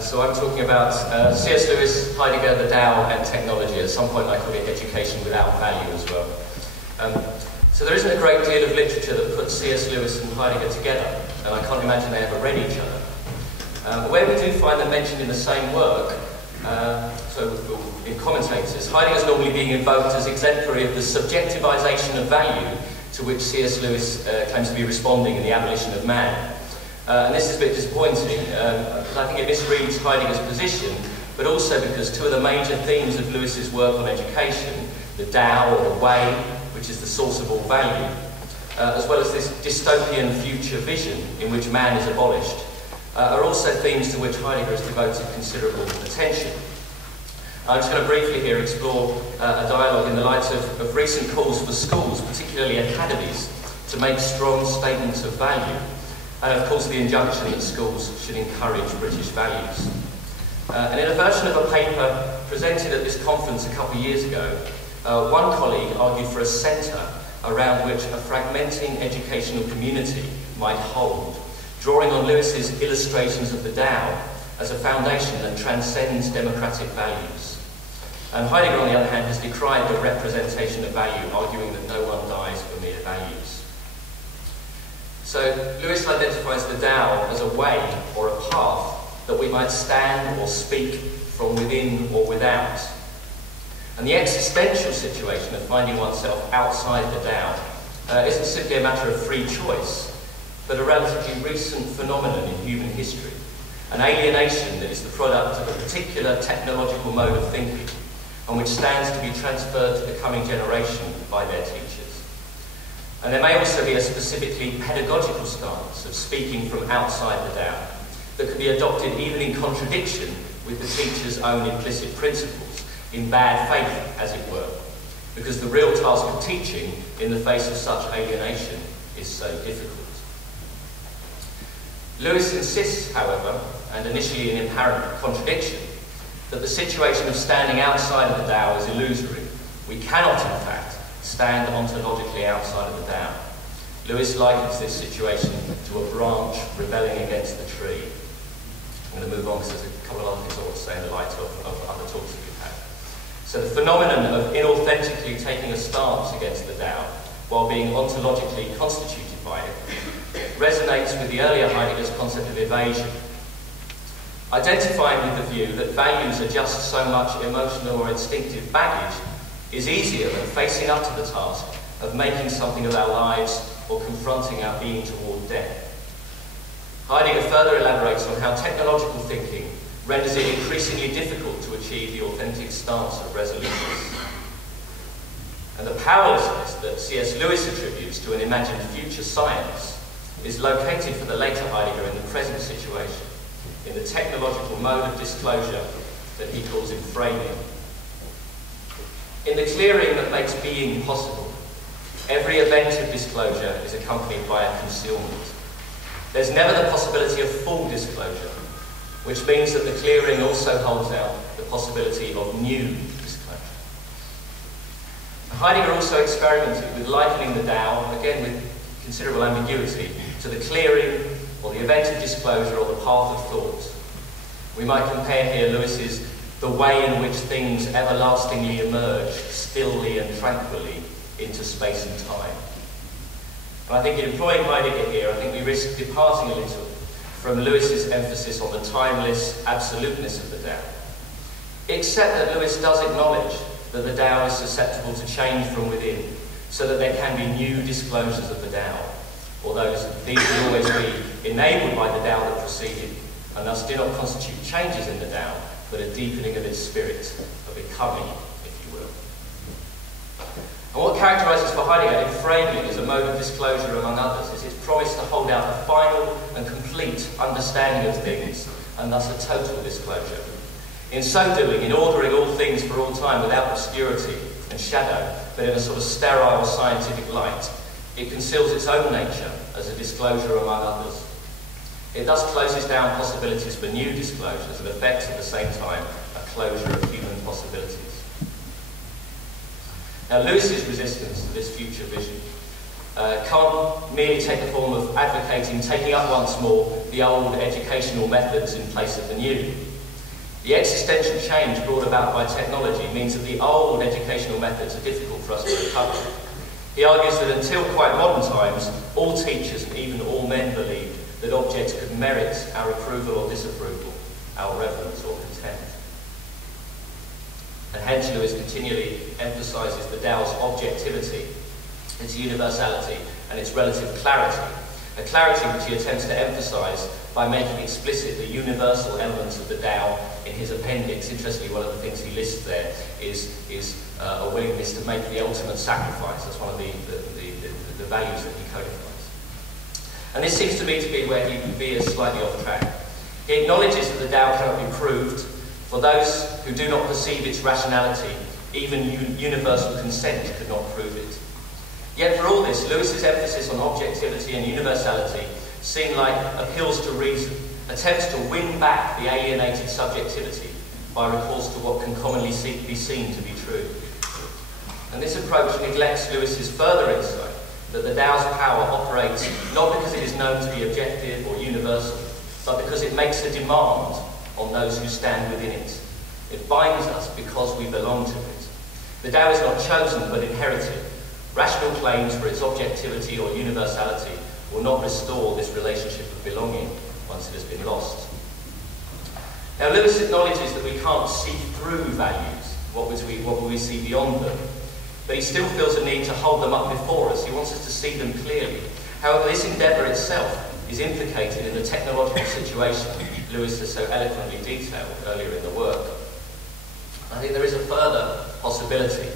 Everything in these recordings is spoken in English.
So I'm talking about C.S. Lewis, Heidegger, the Tao, and technology. At some point I called it education without value as well. So there isn't a great deal of literature that puts C.S. Lewis and Heidegger together, and I can't imagine they ever read each other. But where we do find them mentioned in the same work, so in commentators, Heidegger is normally being invoked as exemplary of the subjectivization of value to which C.S. Lewis claims to be responding in The Abolition of Man. And this is a bit disappointing, because I think it misreads Heidegger's position, but also because two of the major themes of Lewis's work on education, the Tao, or the way, which is the source of all value, as well as this dystopian future vision in which man is abolished, are also themes to which Heidegger has devoted considerable attention. I'm just going to briefly here explore a dialogue in the light of recent calls for schools, particularly academies, to make strong statements of value. And of course the injunction that schools should encourage British values. And in a version of a paper presented at this conference a couple of years ago, one colleague argued for a centre around which a fragmenting educational community might hold, drawing on Lewis's illustrations of the Tao as a foundation that transcends democratic values. And Heidegger, on the other hand, has decried the representation of value, arguing that no one dies for mere values. So Lewis identifies the Tao as a way or a path that we might stand or speak from within or without. And the existential situation of finding oneself outside the Tao isn't simply a matter of free choice, but a relatively recent phenomenon in human history, an alienation that is the product of a particular technological mode of thinking, and which stands to be transferred to the coming generation by their teachers. And there may also be a specifically pedagogical stance of speaking from outside the Tao that can be adopted even in contradiction with the teacher's own implicit principles, in bad faith, as it were, because the real task of teaching in the face of such alienation is so difficult. Lewis insists, however, and initially in apparent contradiction, that the situation of standing outside of the Tao is illusory. We cannot, in fact, stand ontologically outside of the Tao. Lewis likens this situation to a branch rebelling against the tree. I'm going to move on because there's a couple of other things I want to say in the light of other talks that we've had. So the phenomenon of inauthentically taking a stance against the Tao while being ontologically constituted by it resonates with the earlier Heidegger's concept of evasion, identifying with the view that values are just so much emotional or instinctive baggage is easier than facing up to the task of making something of our lives or confronting our being toward death. Heidegger further elaborates on how technological thinking renders it increasingly difficult to achieve the authentic stance of resoluteness. And the powerlessness that C.S. Lewis attributes to an imagined future science is located for the later Heidegger in the present situation, in the technological mode of disclosure that he calls enframing. In the clearing that makes being possible, every event of disclosure is accompanied by a concealment. There's never the possibility of full disclosure, which means that the clearing also holds out the possibility of new disclosure. Heidegger also experimented with likening the Tao, again with considerable ambiguity, to the clearing or the event of disclosure or the path of thought. We might compare here Lewis's the way in which things everlastingly emerge, stilly and tranquilly, into space and time. And I think in employing Heidegger here, I think we risk departing a little from Lewis's emphasis on the timeless absoluteness of the Tao. Except that Lewis does acknowledge that the Tao is susceptible to change from within, so that there can be new disclosures of the Tao, although these will always be enabled by the Tao that preceded, and thus do not constitute changes in the Tao, but a deepening of its spirit, a becoming, if you will. And what characterises for Heidegger enframing as a mode of disclosure, among others, is its promise to hold out a final and complete understanding of things, and thus a total disclosure. In so doing, in ordering all things for all time without obscurity and shadow, but in a sort of sterile scientific light, it conceals its own nature as a disclosure among others. It thus closes down possibilities for new disclosures and affects at the same time a closure of human possibilities. Now Lewis's resistance to this future vision can't merely take the form of advocating taking up once more the old educational methods in place of the new. The existential change brought about by technology means that the old educational methods are difficult for us to recover. He argues that until quite modern times, all teachers and even all men believed that objects could merit our approval or disapproval, our reverence or contempt. And hence Lewis continually emphasises the Tao's objectivity, its universality and its relative clarity, a clarity which he attempts to emphasise by making explicit the universal elements of the Tao in his appendix. Interestingly, one of the things he lists there is a willingness to make the ultimate sacrifice. That's one of the values that he codifies. And this seems to me to be where he veers slightly off track. He acknowledges that the Tao cannot be proved. For those who do not perceive its rationality, even universal consent could not prove it. Yet for all this, Lewis's emphasis on objectivity and universality seem like appeals to reason, attempts to win back the alienated subjectivity by recourse to what can commonly be seen to be true. And this approach neglects Lewis's further insight that the Tao's power operates not because it is known to be objective or universal, but because it makes a demand on those who stand within it. It binds us because we belong to it. The Tao is not chosen but inherited. Rational claims for its objectivity or universality will not restore this relationship of belonging once it has been lost. Now Lewis acknowledges that we can't see through values, what will we see beyond them, but he still feels a need to hold them up before us. He wants us to see them clearly. However, this endeavour itself is implicated in the technological situation Lewis has so eloquently detailed earlier in the work. I think there is a further possibility.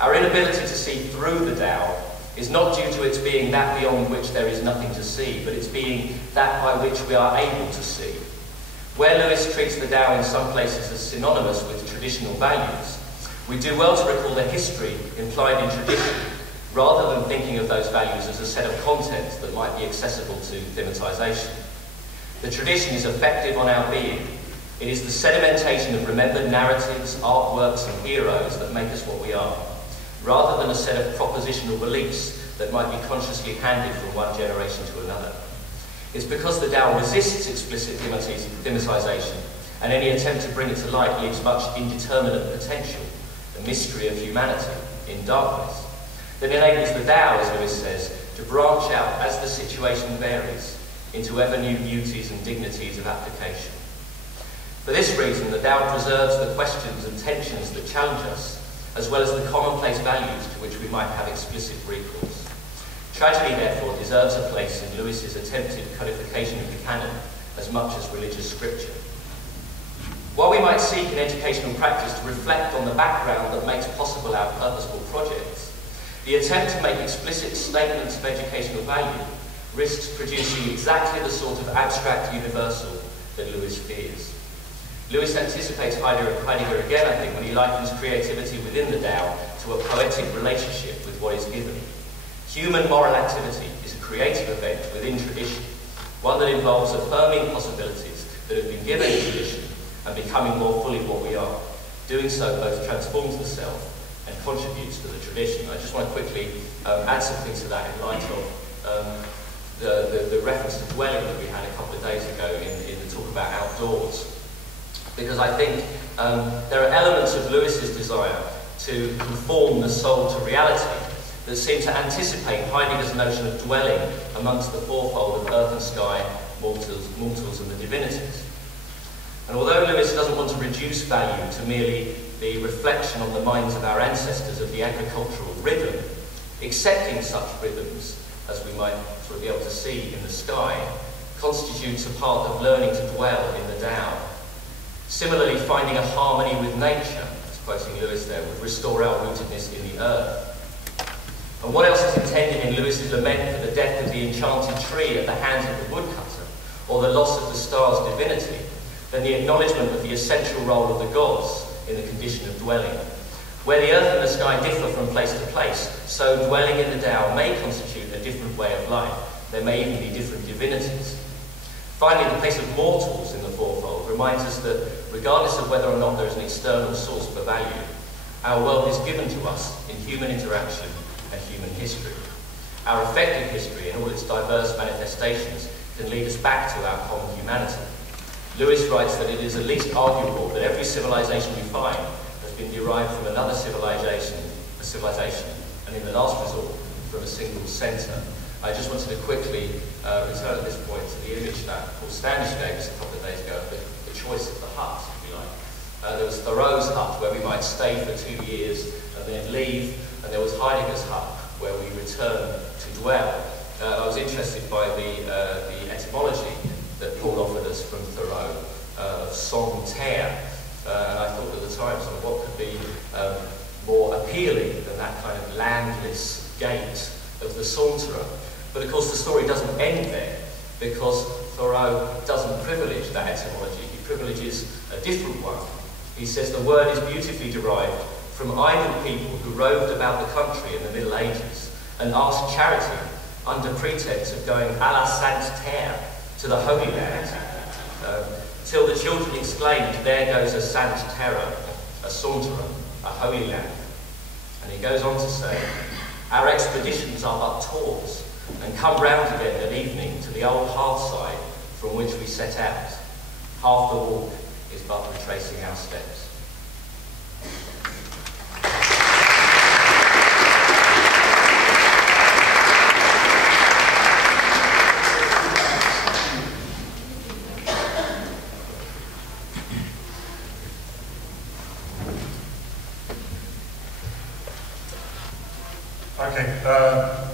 Our inability to see through the Tao is not due to its being that beyond which there is nothing to see, but its being that by which we are able to see. Where Lewis treats the Tao in some places as synonymous with traditional values, we do well to recall the history implied in tradition, rather than thinking of those values as a set of contents that might be accessible to thematisation. The tradition is effective on our being. It is the sedimentation of remembered narratives, artworks and heroes that make us what we are, rather than a set of propositional beliefs that might be consciously handed from one generation to another. It's because the Tao resists explicit thematisation, and any attempt to bring it to light leaves much indeterminate potential, the mystery of humanity, in darkness, that enables the Tao, as Lewis says, to branch out as the situation varies into ever new beauties and dignities of application. For this reason, the Tao preserves the questions and tensions that challenge us, as well as the commonplace values to which we might have explicit recourse. Tragedy, therefore, deserves a place in Lewis's attempted codification of the canon as much as religious scripture. While we might seek in educational practice to reflect on the background that makes possible our purposeful projects, the attempt to make explicit statements of educational value risks producing exactly the sort of abstract universal that Lewis fears. Lewis anticipates Heidegger again, I think, when he likens creativity within the Tao to a poetic relationship with what is given. Human moral activity is a creative event within tradition, one that involves affirming possibilities that have been given in tradition and becoming more fully what we are. Doing so both transforms the self and contributes to the tradition. I just want to quickly add something to that in light of the reference to dwelling that we had a couple of days ago in the talk about outdoors. Because I think there are elements of Lewis's desire to conform the soul to reality that seem to anticipate Heidegger's notion of dwelling amongst the fourfold of earth and sky, mortals and the divinities. And although Lewis doesn't want to reduce value to merely the reflection on the minds of our ancestors of the agricultural rhythm, accepting such rhythms, as we might sort of be able to see in the sky, constitutes a part of learning to dwell in the Tao. Similarly, finding a harmony with nature, as quoting Lewis there, would restore our rootedness in the earth. And what else is intended in Lewis's lament for the death of the enchanted tree at the hands of the woodcutter, or the loss of the star's divinity, than the acknowledgement of the essential role of the gods in the condition of dwelling? Where the earth and the sky differ from place to place, so dwelling in the Tao may constitute a different way of life. There may even be different divinities. Finally, the place of mortals in the fourfold reminds us that, regardless of whether or not there is an external source for value, our world is given to us in human interaction and human history. Our effective history, in all its diverse manifestations, can lead us back to our common humanity. Lewis writes that it is at least arguable that every civilization we find has been derived from another civilization, and in the last resort, from a single centre. I just wanted to quickly return at this point to the image that Paul Standish gave us a couple of days ago, the choice of the hut, if you like. There was Thoreau's hut, where we might stay for 2 years and then leave, and there was Heidegger's hut, where we return to dwell. I was interested by the etymology that Paul offered us from Thoreau, of son terre, and I thought at the time, sort of, what could be more appealing than that kind of landless gait of the saunterer. But of course the story doesn't end there, because Thoreau doesn't privilege that etymology, he privileges a different one. He says the word is beautifully derived from idle people who roved about the country in the Middle Ages and asked charity under pretense of going à la Sainte Terre, to the Holy Land, till the children exclaimed, there goes a Sainte Terre, a saunterer, a Holy Land. And he goes on to say, our expeditions are but tours, and come round again at evening to the old hearthside from which we set out. Half the walk is but retracing our steps. Okay,